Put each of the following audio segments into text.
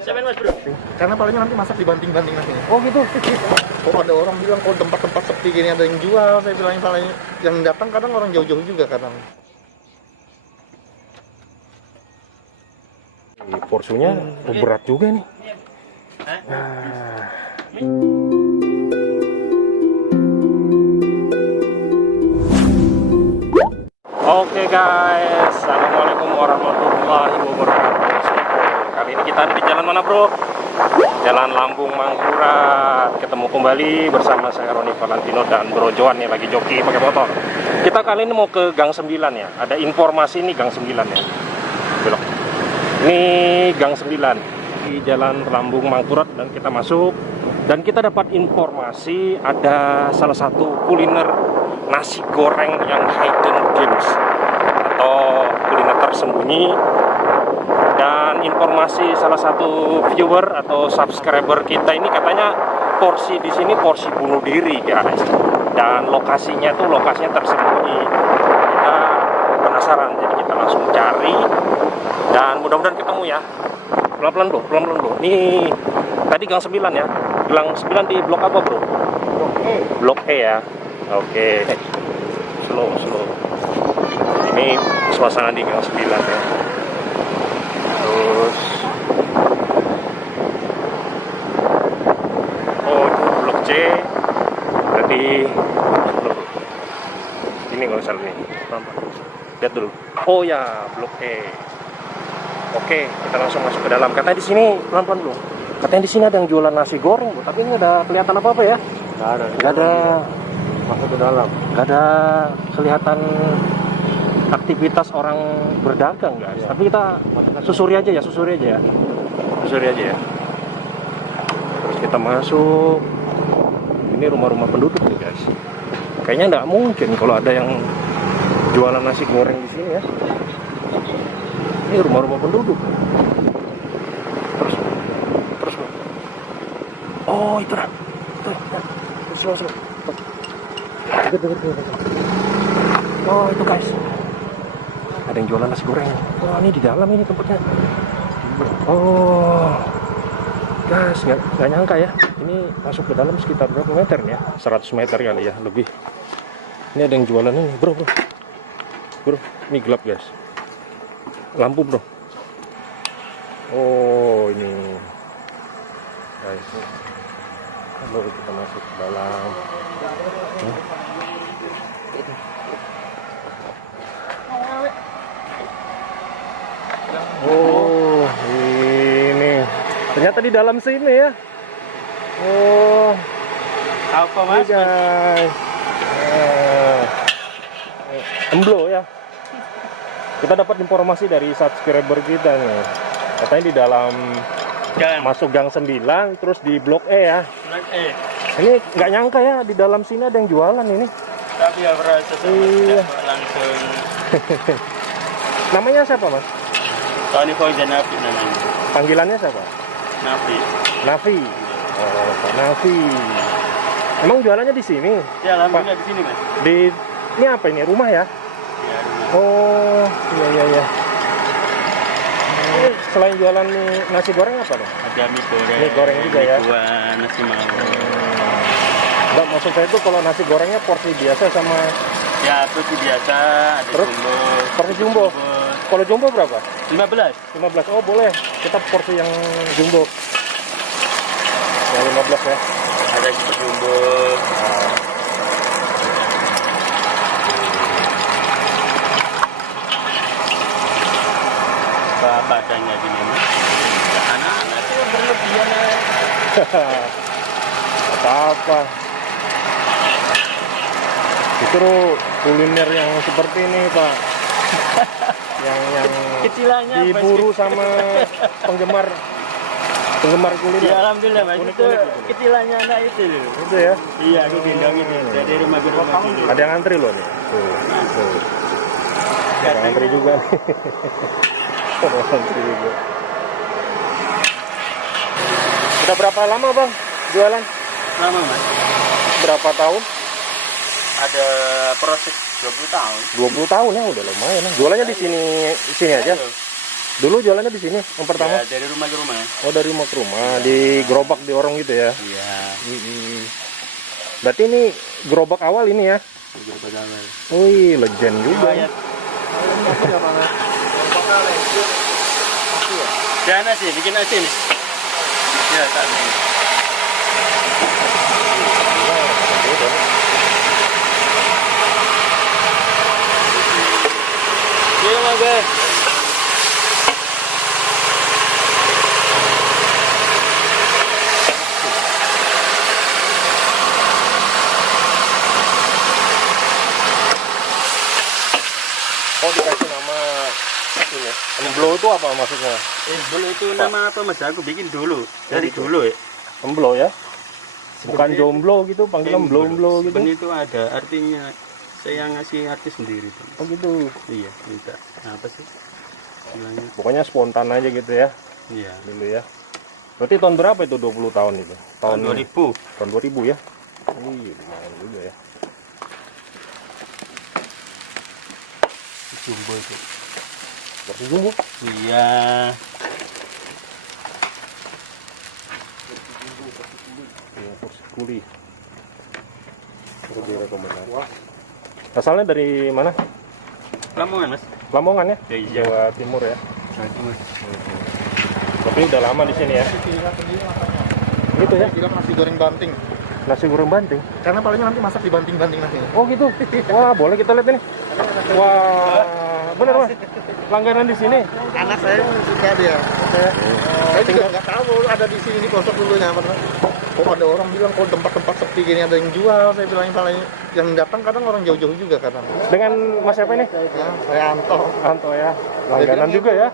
Siapa mas bro? Karena palingnya nanti masak dibanting-banting nanti. Oh gitu. Kok ada orang bilang kalau tempat-tempat sepi gini ada yang jual, saya bilangin palingnya. Yang datang kadang orang jauh-jauh juga kadang. Porsinya berat juga nih. Nah. Oke guys, assalamualaikum warahmatullahi wabarakatuh. Kali ini kita ada di jalan mana bro? Jalan Lambung Mangkurat. Ketemu kembali bersama saya Roni Valentino dan Bro Joan nih lagi joki pakai motor. Kita kali ini mau ke Gang 9 ya. Ada informasi nih Gang 9 ya. Belok. Ini Gang 9 di Jalan Lambung Mangkurat dan kita masuk dan kita dapat informasi ada salah satu kuliner nasi goreng yang hidden gems atau kuliner tersembunyi. Dan informasi salah satu viewer atau subscriber kita ini katanya porsi di sini porsi bunuh diri guys. Dan lokasinya tuh lokasinya tersembunyi. Kita penasaran jadi kita langsung cari dan mudah-mudahan ketemu ya. Pelan-pelan bro, pelan-pelan bro. Nih tadi Gang 9 ya. Gang 9 di blok apa bro? Blok E. Blok E ya. Oke. Slow. Ini suasana di Gang 9 ya. Terus oh itu blok C berarti ini nggak usah nih, lihat dulu. Oh ya blok E. Oke, kita langsung masuk ke dalam. Katanya di sini pelan-pelan bro. Katanya di sini ada yang jualan nasi goreng bro. Tapi ini ada kelihatan apa ya? Nggak ada masuk ke dalam. Nggak ada kelihatan aktivitas orang berdagang guys. Ya. Tapi kita susuri aja ya. Susuri aja ya. Terus kita masuk. Ini rumah-rumah penduduk nih guys. Kayaknya nggak mungkin kalau ada yang jualan nasi goreng di sini ya. Ini rumah-rumah penduduk. Terus. Oh itu lah. Terus. Oh itu guys. Ada yang jualan nasi goreng. Wah ini di dalam ini tempatnya. Oh guys, nggak nyangka ya. Ini masuk ke dalam sekitar berapa meter nih ya? 100 meter kali ya, lebih. Ini ada yang jualan ini, bro. Ini gelap guys. Lampu bro. Oh ini guys. Baru kita masuk ke dalam. Oh ini ternyata di dalam sini ya. Oh Apa mas? guys, emblo ya. Kita dapat informasi dari subscriber kita nih. Katanya di dalam masuk Gang 9 terus di blok E ya. Blok E. Ini nggak nyangka ya di dalam sini ada yang jualan ini. Tapi ya berasa Iya. langsung. Namanya siapa mas? Tony Fauzan Nafi namanya. Panggilannya siapa? Nafi. Nafi. Oh Pak Nafi. Emang jualannya di sini? Ya alhamdulillah di sini mas. Ini apa ini rumah ya? Ya, Oh iya. Ini selain jualan nasi goreng apa dong? ada mie goreng. Mie goreng juga ya? Mie kuah, nasi mawar. Enggak, maksud saya itu kalau nasi gorengnya porsi biasa sama Ya porsi biasa. Ada Terus? jumbo. porsi jumbo. Kalau jumbo berapa? 15. 15. Oh boleh. Kita porsi yang jumbo. Yang 15 ya. Ada jumbo. Badannya gini mas. Anak-anak itu berlebihan ya. Apa-apa. Justru kuliner yang seperti ini Pak. yang Kecilannya diburu sama penggemar kuliner. Ya alhamdulillah mas. Itu Unik-unik gitu. kecilannya anak itu. Itu ya. Iya aku gendong ini dari rumah ke rumah dulu. Ada yang antri loh nih. Tuh. Ada yang antri juga. Ada yang antri juga. Udah berapa lama bang jualan? Lama mas. Berapa tahun? Ada proses 20 tahun. 20 tahun ya udah lumayan. Jualannya di sini aja. Dulu jualannya di sini yang pertama? Ya, dari rumah ke rumah. Oh, dari rumah ke rumah, di gerobak di orang gitu ya? Iya. Berarti ini gerobak awal ini ya? Gerobak awal. Wih, legend juga. Riwayat. Ya nasi, bikin nasi nih. Ya, tak nih. Iya, Mas. Oh, dikasih nama ini. Emblo itu apa maksudnya? Emblo itu nama apa Mas? Aku bikin dulu. Dari dulu ya. Emblo ya? Bukan Sebenarnya jomblo gitu, panggilan emblo-emblo gitu. Sebenarnya itu ada artinya. Saya ngasih arti sendiri tuh. Oh gitu. Iya, minta. Apa sih? Bilangnya. Pokoknya spontan aja gitu ya. Iya. Dulu ya. Berarti tahun berapa itu 20 tahun itu? Tahun 2000. Tahun 2000 ya? Iya, lumayan juga ya. Jumbo itu. Berarti jumbo? Iya. Iya, kursi kuli. Itu direkomendasi. Asalnya dari mana? Lamongan Mas. Lamongan ya? Iya. Jawa Timur ya. Jawa Timur. Tapi udah lama di sini ya. Gitu ya? Bilang nasi goreng banting. Nasi goreng banting. Karena palingnya nanti masak dibanting-banting nasinya. Oh gitu. Wah, boleh kita lihat ini. Wah, bener Mas. Langganan di sini. Anak saya suka dia. Saya juga nggak tahu ada di sini kosong dulunya. Kok ada orang bilang kok tempat-tempat sepi gini ada yang jual. Saya bilang yang datang kadang orang jauh-jauh juga kadang. Dengan Mas siapa ini? Ya, saya Anto. Anto ya. Langganan juga ya.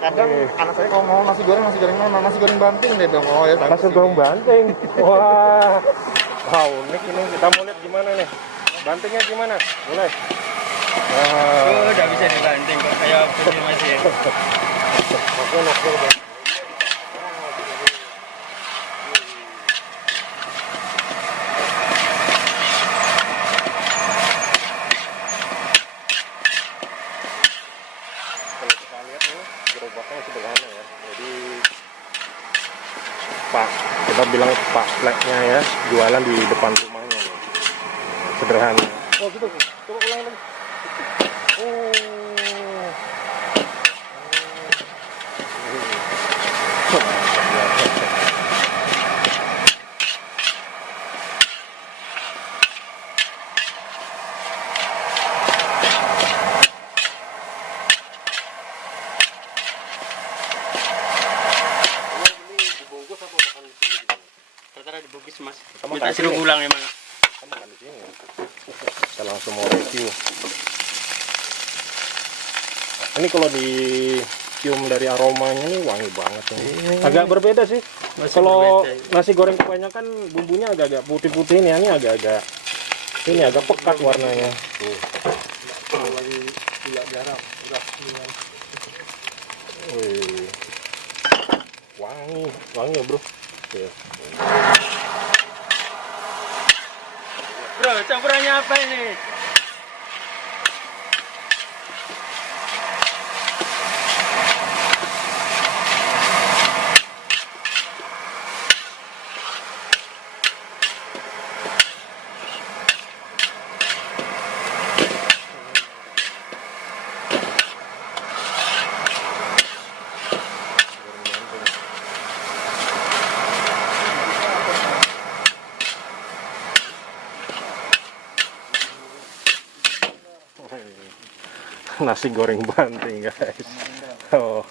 Kadang anak saya kalau mau nasi goreng mana? Nasi goreng banting dia bilang. Oh ya. Nasi goreng banting. Wah. Wow, unik ini. Kita mau lihat gimana nih. Bantingnya gimana? Boleh. Oh, udah bisa dibanting kok kayak begini Mas ya. Kalau kita lihat ini gerobaknya sederhana ya. Jadi pas kita bilang pas flagnya ya, jualan di depan rumahnya nih. Sederhana. Oh gitu. Coba ulang lagi. Oh. Rata-rata dibungkus Mas. Sama Minta kayak suruh sini. pulang emang. Kamu kan di sini ya. Kita langsung mau review. Ini kalau di cium dari aromanya ini wangi banget nih. Agak berbeda sih. Kalau nasi goreng kebanyakan bumbunya agak-agak putih-putih ini agak-agak ini agak pekat warnanya. Lagi gula garam. Udah. Wih. Wangi ya bro. Oke. Bro, campurannya apa ini? Nasi goreng banting guys. Oh.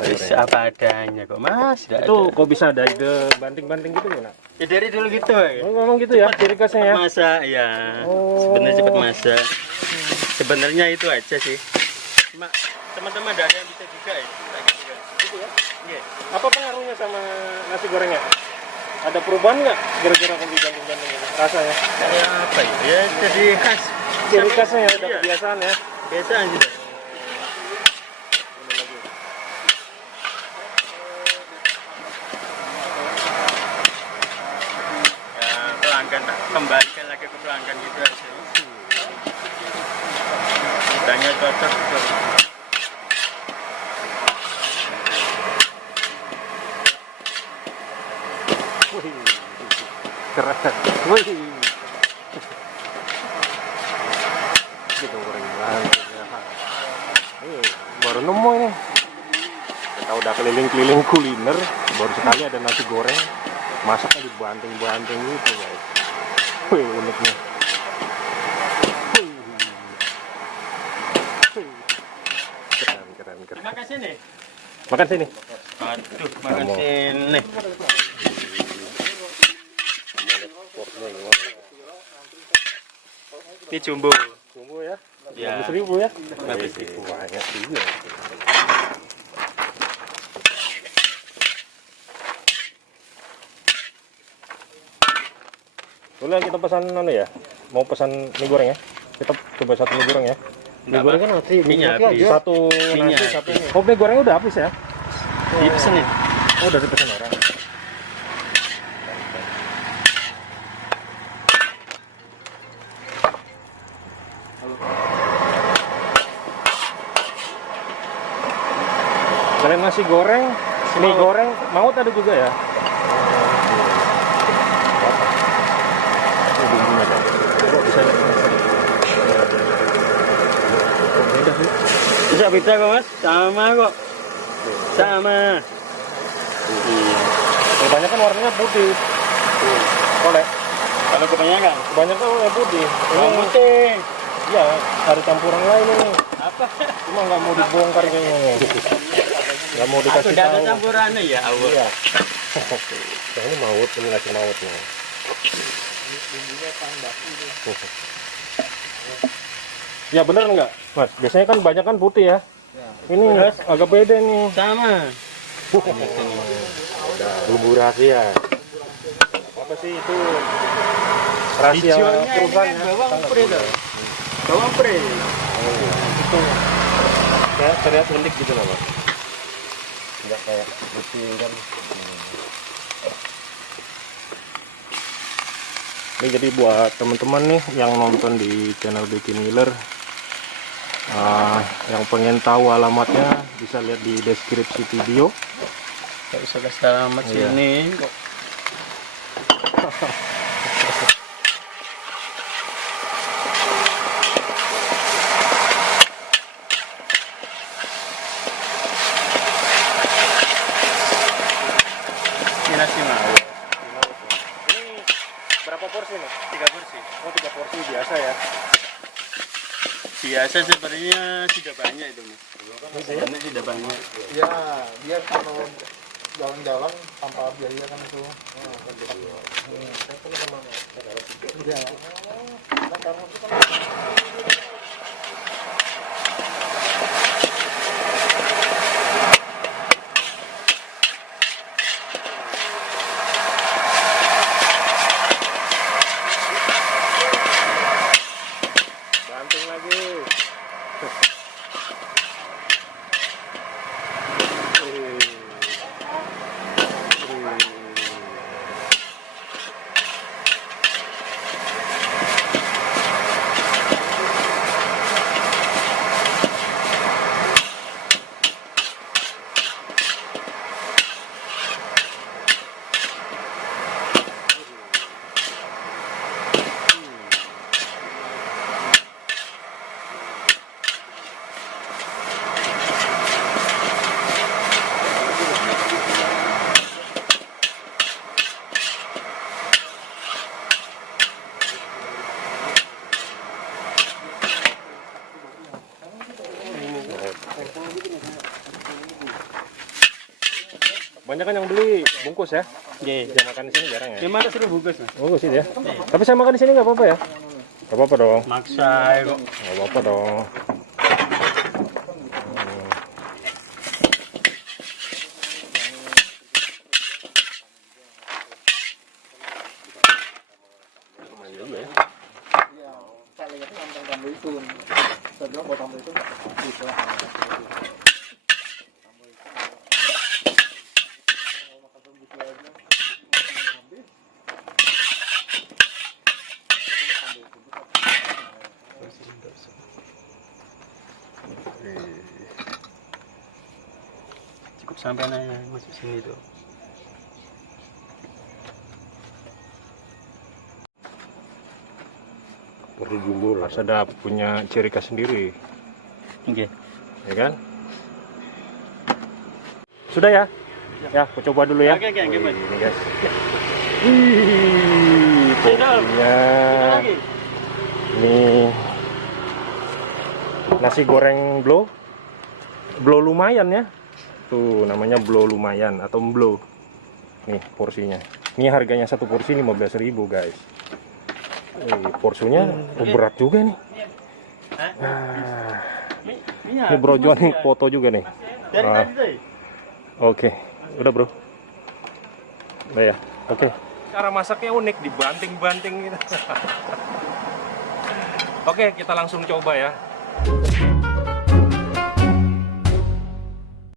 Bisa apa adanya kok Mas. Itu kok bisa ada ide banting-banting gitu nggak? Ya dari dulu gitu ya. Oh, memang gitu ya ciri khasnya ya. Masak ya. Oh. Sebenarnya cepat masak. Sebenarnya itu aja sih. Cuma teman-teman ada yang bisa juga ya. Gitu ya. Iya. Apa pengaruhnya sama nasi gorengnya? Ada perubahan nggak gara-gara kopi banting-banting ini rasanya? Kayak apa ya? Ya jadi khas. Ciri khasnya ya, udah Iya. kebiasaan ya. Kebiasaan juga. Ya pelanggan tak kembalikan lagi ke pelanggan gitu aja. Tanya cocok gitu. keren. Wih. Gitu goreng banget. Ini baru nemu ini. Kita udah keliling-keliling kuliner, baru sekali ada nasi goreng. Masaknya dibanting-banting gitu guys. Wih, uniknya. Keren. Makan sini. Makan sini. Aduh, makan sini. Ini jumbo. Jumbo ya? Ya. 15.000 ya? 15.000. Banyak juga. Boleh kita pesan ya? Mau pesan mie goreng ya? Kita coba satu mie goreng ya? Mie goreng kan nasi, Minyak nasi habis. aja. Satu Minyak nasi, satu habis. mie. Oh, mie gorengnya udah habis ya? Dipesan ya? Oh, udah dipesan orang. Selain nasi goreng, mie goreng, maut ada juga ya? Bisa kok mas, sama kok. Sama. Kebanyakan warnanya putih. Boleh. Kalau kebanyakan? Kebanyakan warna putih. Bawang Ini putih. iya, ada campuran lain ini. Apa? Cuma nggak mau dibongkar kayaknya. Nggak mau Aku dikasih tidak ada tahu. campurannya ya Allah. Iya. Nah, ini maut, ini nasi maut nih. Ya bener nggak, Mas? Biasanya kan banyak kan putih ya. Ini Terus? agak beda nih. Sama. Bumbu rahasia. Apa sih itu? Rahasia Hijaunya ini perusahaan kan ya? bawang Sangat pre tuh. Bawang pre. Itu kayak terlihat unik gitu loh, Mas. Nggak kayak putih kan. Ini jadi buat teman-teman nih yang nonton di channel Bikin Ngiler, yang pengen tahu alamatnya bisa lihat di deskripsi video. Gak usah kasih alamat Iya. sini kok. Ini nasi mau. Ini berapa porsi nih? 3 porsi. Oh, 3 porsi biasa ya. Biasa sebenarnya sudah banyak itu mas. Sebenarnya sudah banyak. Ya, dia kalau jalan-jalan tanpa biaya kan itu. Banting lagi. Banyak kan yang beli bungkus ya? Iya. Yang makan di sini jarang ya? Gimana suruh bungkus mas? Bungkus sih ya. Tapi saya makan di sini nggak apa-apa ya? Nggak apa-apa dong. Maksa kok. Nggak apa-apa dong. Iya, saya lihatnya tambah itu. Saya bilang kalau tambah itu nggak gitu lah. Cukup sampai nanya masuk sini tuh. Porsi jumbo harus ada punya ciri khas sendiri. Oke. Ya kan? Sudah ya? Ya, aku coba dulu ya. Oke, Mas. Ini guys. Wih, porsinya. Ini nasi goreng blow lumayan ya. Tuh namanya blow lumayan atau blow. Nih porsinya. Ini harganya satu porsi 15.000 guys. Porsinya berat juga nih. Ini Bro John nih foto juga nih. Oke, udah bro. Udah ya. Oke. Cara masaknya unik, dibanting-banting gitu. Oke, kita langsung coba ya.